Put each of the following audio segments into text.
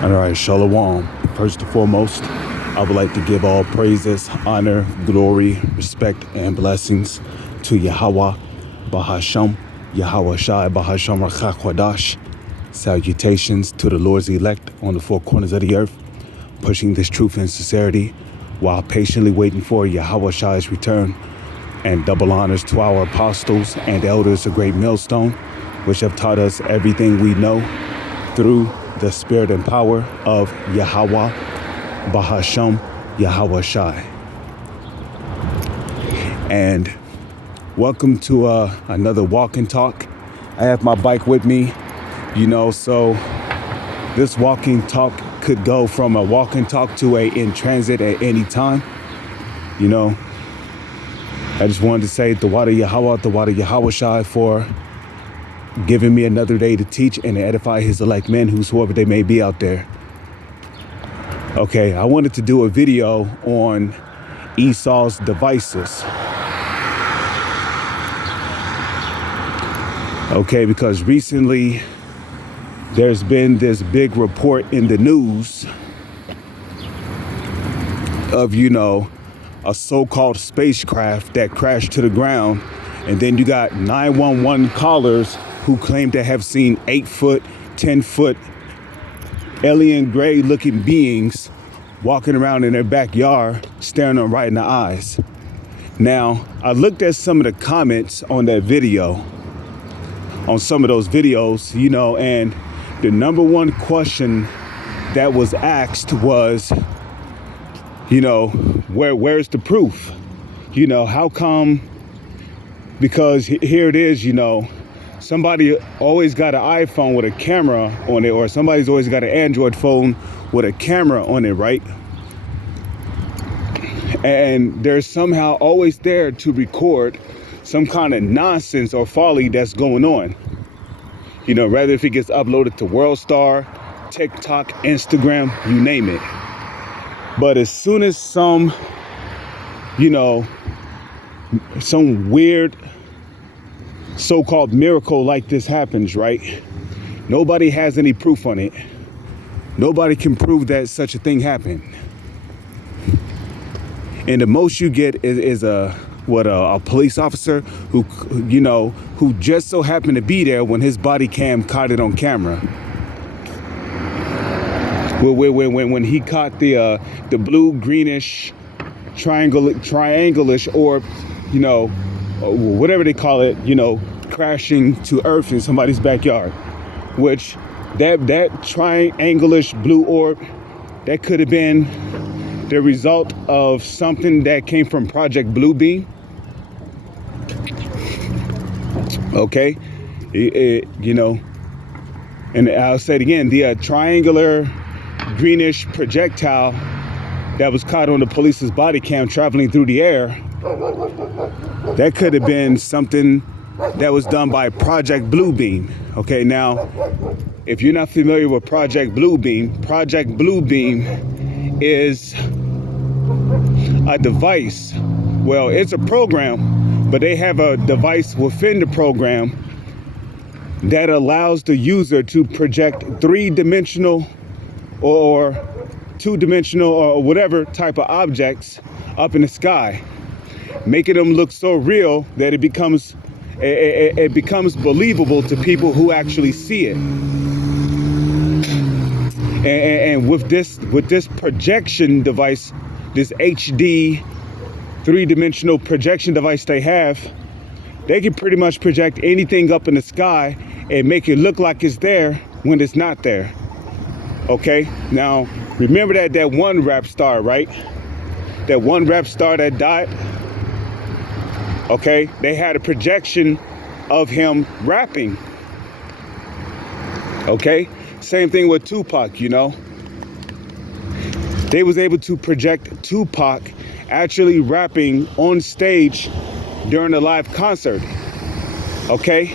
All right, Shalom. First and foremost, I would like to give all praises, honor, glory, respect, and blessings to Yahweh, Bahasham, Yahweh Shai, Bahasham Rachak Wadash. Salutations to the Lord's elect on the four corners of the earth, pushing this truth and sincerity while patiently waiting for Yahweh Shai's return. And double honors to our apostles and elders of Great Millstone, which have taught us everything we know through the spirit and power of Yahweh, Bahasham, Yahweh Shai. And welcome to another walk and talk. I have my bike with me, so this walking talk could go from a walk and talk to a in transit at any time. I just wanted to say the water Yahweh Shai for giving me another day to teach and to edify his elect men, whosoever they may be out there. Okay, I wanted to do a video on Esau's devices. Okay, because recently there's been this big report in the news of, a so-called spacecraft that crashed to the ground. And then you got 911 callers who claim to have seen 8-foot, 10-foot alien gray looking beings walking around in their backyard, staring them right in the eyes. Now, I looked at some of the comments on that video, on some of those videos, and the number one question that was asked was, where's the proof? How come? Because here it is, somebody always got an iPhone with a camera on it, or somebody's always got an Android phone with a camera on it, right? And they're somehow always there to record some kind of nonsense or folly that's going on. Rather if it gets uploaded to WorldStar, TikTok, Instagram, you name it. But as soon as some weird so-called miracle like this happens, right? Nobody has any proof on it. Nobody can prove that such a thing happened. And the most you get is a police officer who just so happened to be there when his body cam caught it on camera. When he caught the blue greenish triangle-ish orb, whatever they call it, crashing to earth in somebody's backyard, which that triangle-ish blue orb, that could have been the result of something that came from Project Bluebeam. Okay, and I'll say it again, the triangular greenish projectile that was caught on the police's body cam traveling through the air, that could have been something that was done by Project Bluebeam. Okay, now, if you're not familiar with Project Bluebeam is a device. Well, it's a program, but they have a device within the program that allows the user to project three-dimensional or two-dimensional or whatever type of objects up in the sky, making them look so real that it becomes believable to people who actually see it. And with this projection device, this HD three-dimensional projection device they have, they can pretty much project anything up in the sky and make it look like it's there when it's not there. Okay, now remember that one rap star, right? That one rap star that died. Okay, they had a projection of him rapping. Okay, same thing with Tupac, They was able to project Tupac actually rapping on stage during a live concert. Okay,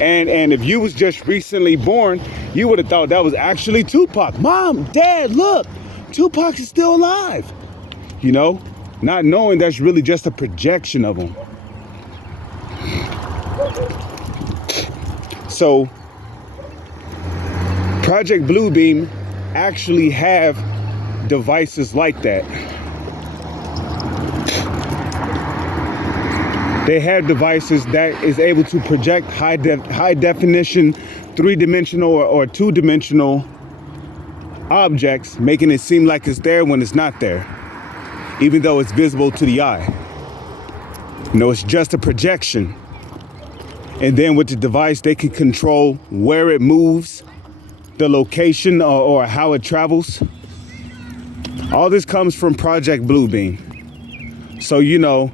and if you was just recently born, you would have thought that was actually Tupac. Mom, Dad, look, Tupac is still alive. Not knowing that's really just a projection of him. So Project Bluebeam actually have devices like that. They have devices that is able to project high definition, three-dimensional or two-dimensional objects, making it seem like it's there when it's not there, even though it's visible to the eye. You know, it's just a projection. And then with the device, they can control where it moves, the location, or how it travels. All this comes from Project Bluebeam. So, you know,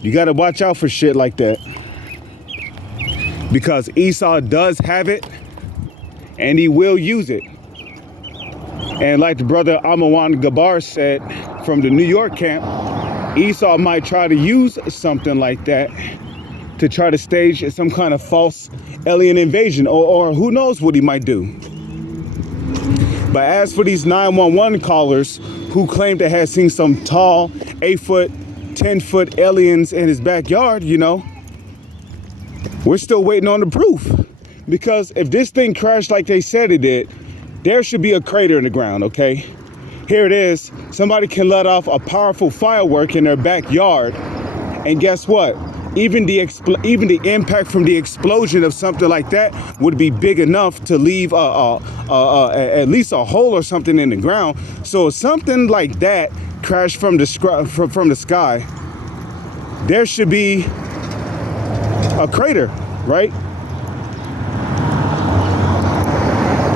you got to watch out for shit like that. Because Esau does have it, and he will use it. And like the brother Amawan Gabar said from the New York camp, Esau might try to use something like that to try to stage some kind of false alien invasion, or who knows what he might do. But as for these 911 callers who claim to have seen some tall 8-foot, 10-foot aliens in his backyard, you know, we're still waiting on the proof. Because if this thing crashed like they said it did, there should be a crater in the ground, okay? Here it is. Somebody can let off a powerful firework in their backyard, and guess what? Even the impact from the explosion of something like that would be big enough to leave at least a hole or something in the ground. So if something like that crashed from the sky, there should be a crater, right?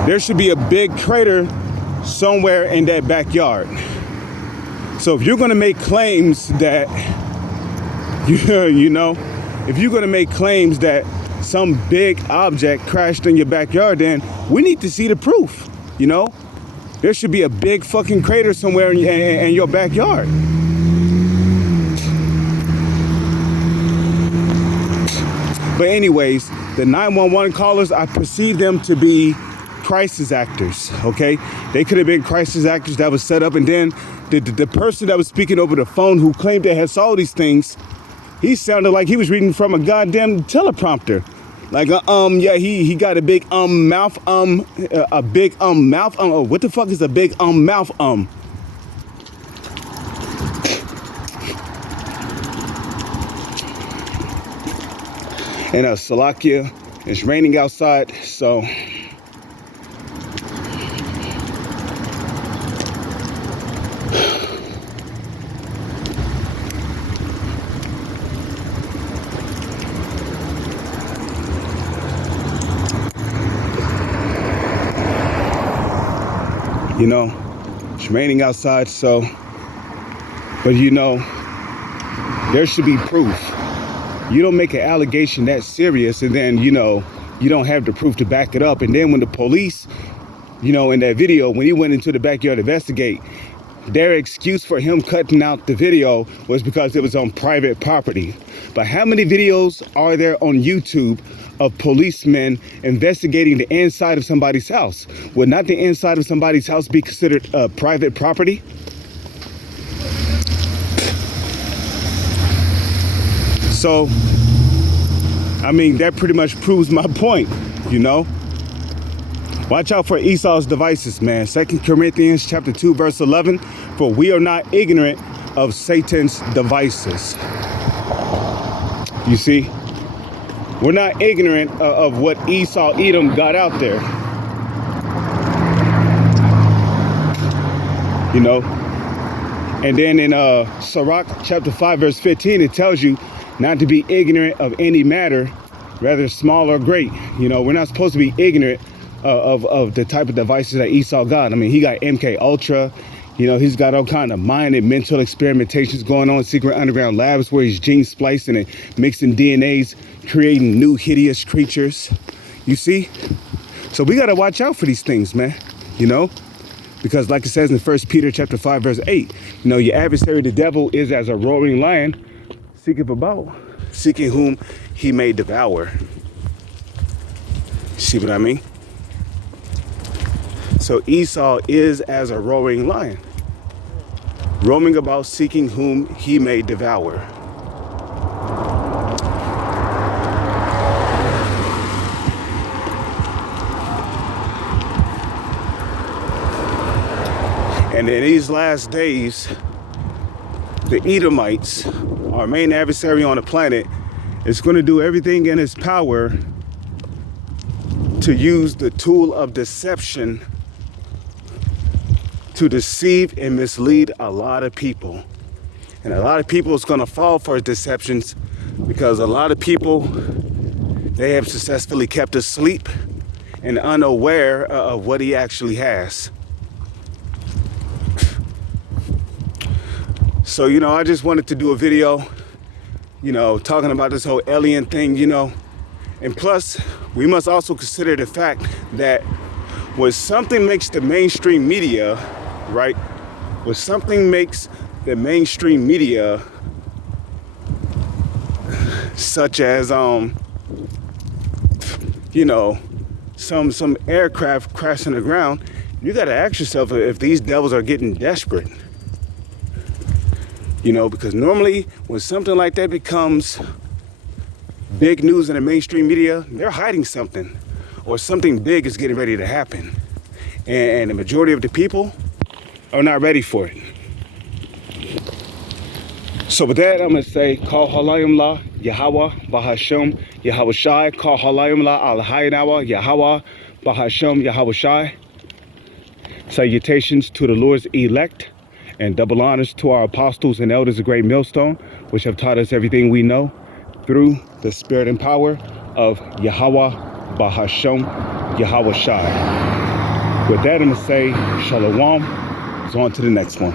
There should be a big crater somewhere in that backyard. So if you're going to make claims that, you know, if you're going to make claims that some big object crashed in your backyard, then we need to see the proof, you know? There should be a big fucking crater somewhere in your backyard. But anyways, the 911 callers, I perceive them to be crisis actors, okay? They could have been crisis actors that was set up, and then the person that was speaking over the phone who claimed they had saw these things, he sounded like he was reading from a goddamn teleprompter. Like, yeah, he got a big mouth, a big mouth, what the fuck is a big mouth, And Salakia, it's raining outside, so you know, it's raining outside, so, but you know, there should be proof. You don't make an allegation that serious and then, you know, you don't have the proof to back it up. And then when the police, you know, in that video, when he went into the backyard to investigate, their excuse for him cutting out the video was because it was on private property. But how many videos are there on YouTube of policemen investigating the inside of somebody's house? Would not the inside of somebody's house be considered private property? So, I mean, that pretty much proves my point, you know? Watch out for Esau's devices, man. 2 Corinthians chapter 2, verse 11, for we are not ignorant of Satan's devices. You see? We're not ignorant of what Esau Edom got out there. You know? And then in Sirach chapter 5, verse 15, it tells you not to be ignorant of any matter, rather small or great. You know, we're not supposed to be ignorant of the type of devices that Esau got. I mean, he got MK Ultra. You know, he's got all kind of mind and mental experimentations going on, secret underground labs where he's gene splicing and mixing DNAs, creating new hideous creatures. You see? So we got to watch out for these things, man. You know? Because like it says in 1 Peter chapter 5, verse 8, you know, your adversary, the devil, is as a roaring lion, seeking whom he may devour. See what I mean? So Esau is as a roaring lion, roaming about seeking whom he may devour. And in these last days, the Edomites, our main adversary on the planet, is going to do everything in its power to use the tool of deception to deceive and mislead a lot of people. And a lot of people is going to fall for his deceptions because a lot of people, they have successfully kept asleep and unaware of what he actually has. So, I just wanted to do a video, talking about this whole alien thing, And plus, we must also consider the fact that when something makes the mainstream media, right? When something makes the mainstream media, such as, some aircraft crashing the ground, you got to ask yourself if these devils are getting desperate. Because normally when something like that becomes big news in the mainstream media, they're hiding something, or something big is getting ready to happen. And the majority of the people are not ready for it. So with that, I'm going to say, Kal Halayim La, Yahweh, Bahashem, Yahweh Shai, Kal Halayim La, Al Hayanawa, Yahweh, Bahashem, Yahweh Shai. Salutations to the Lord's elect, and double honors to our apostles and elders of Great Millstone, which have taught us everything we know through the spirit and power of Yahweh, Bahashem, Yahweh Shai. With that, I'm going to say, Shalom. On to the next one.